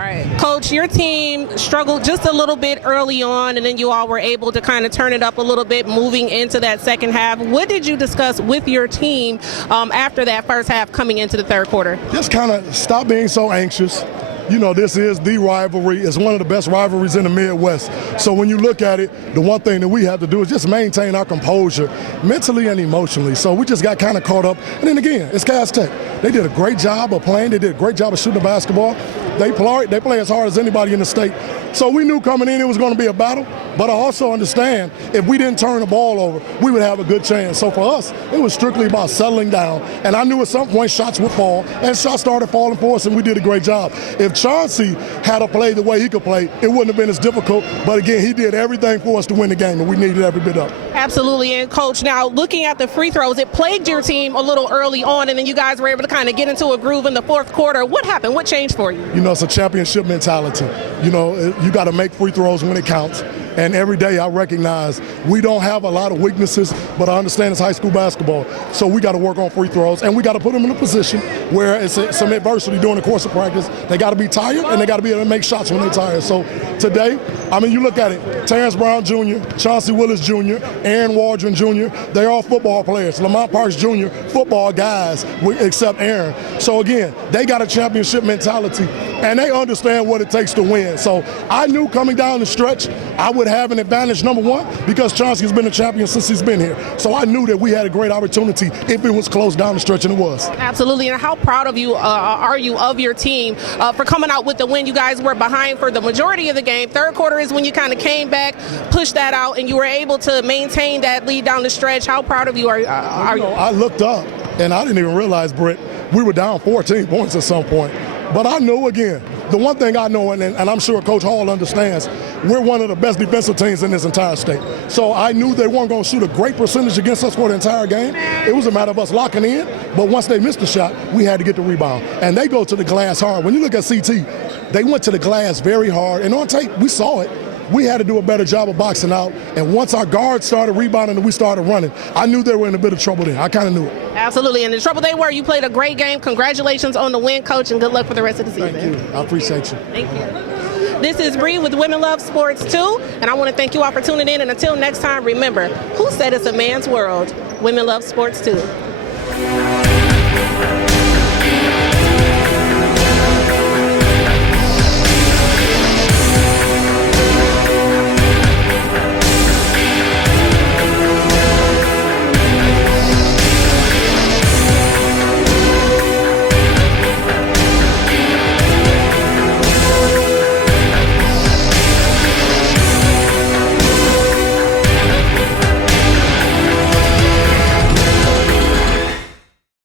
All right, Coach, your team struggled just a little bit early on, and then you all were able to kind of turn it up a little bit moving into that second half. What did you discuss with your team after that first half coming into the third quarter? Just kind of stop being so anxious. You know, this is the rivalry. It's one of the best rivalries in the Midwest. So when you look at it, the one thing that we have to do is just maintain our composure mentally and emotionally. So we just got kind of caught up. And then again, it's Cass Tech. They did a great job of playing. They did a great job of shooting the basketball. They play as hard as anybody in the state. So we knew coming in it was going to be a battle. But I also understand if we didn't turn the ball over, we would have a good chance. So for us, it was strictly about settling down. And I knew at some point shots would fall, and shots started falling for us, and we did a great job. If Chauncey had to play the way he could play, it wouldn't have been as difficult. But again, he did everything for us to win the game, and we needed every bit of it. Absolutely. And Coach, now looking at the free throws, it plagued your team a little early on, and then you guys were able to kind of get into a groove in the fourth quarter. What happened? What changed for you? You know, it's a championship mentality. You know, you got to make free throws when it counts. And every day I recognize we don't have a lot of weaknesses, but I understand it's high school basketball. So we got to work on free throws, and we got to put them in a position where it's some adversity during the course of practice. They got to be tired, and they got to be able to make shots when they're tired. So today, I mean, you look at it, Terrence Brown Jr., Chauncey Willis Jr., Aaron Waldron Jr., they're all football players. Lamont Parks Jr., football guys, except Aaron. So again, they got a championship mentality, and they understand what it takes to win. So I knew coming down the stretch, I would have an advantage, number one, because Chauncey's been a champion since he's been here. So I knew that we had a great opportunity if it was close down the stretch, and it was. Absolutely. And how proud of you are you of your team for coming out with the win? You guys were behind for the majority of the game. Third quarter is when you kind of came back, pushed that out, and you were able to maintain that lead down the stretch. How proud of you are you? I looked up, and I didn't even realize, Britt, we were down 14 points at some point. But I know, again, the one thing I know, and I'm sure Coach Hall understands, we're one of the best defensive teams in this entire state. So I knew they weren't going to shoot a great percentage against us for the entire game. It was a matter of us locking in, but once they missed the shot, we had to get the rebound. And they go to the glass hard. When you look at CT, they went to the glass very hard. And on tape, we saw it. We had to do a better job of boxing out. And once our guards started rebounding and we started running, I knew they were in a bit of trouble then. I kind of knew it. Absolutely. And the trouble they were, you played a great game. Congratulations on the win, Coach, and good luck for the rest of the season. Thank you. I appreciate you. Thank you. This is Bree with Women Love Sports too, and I want to thank you all for tuning in. And until next time, remember, who said it's a man's world? Women love sports too.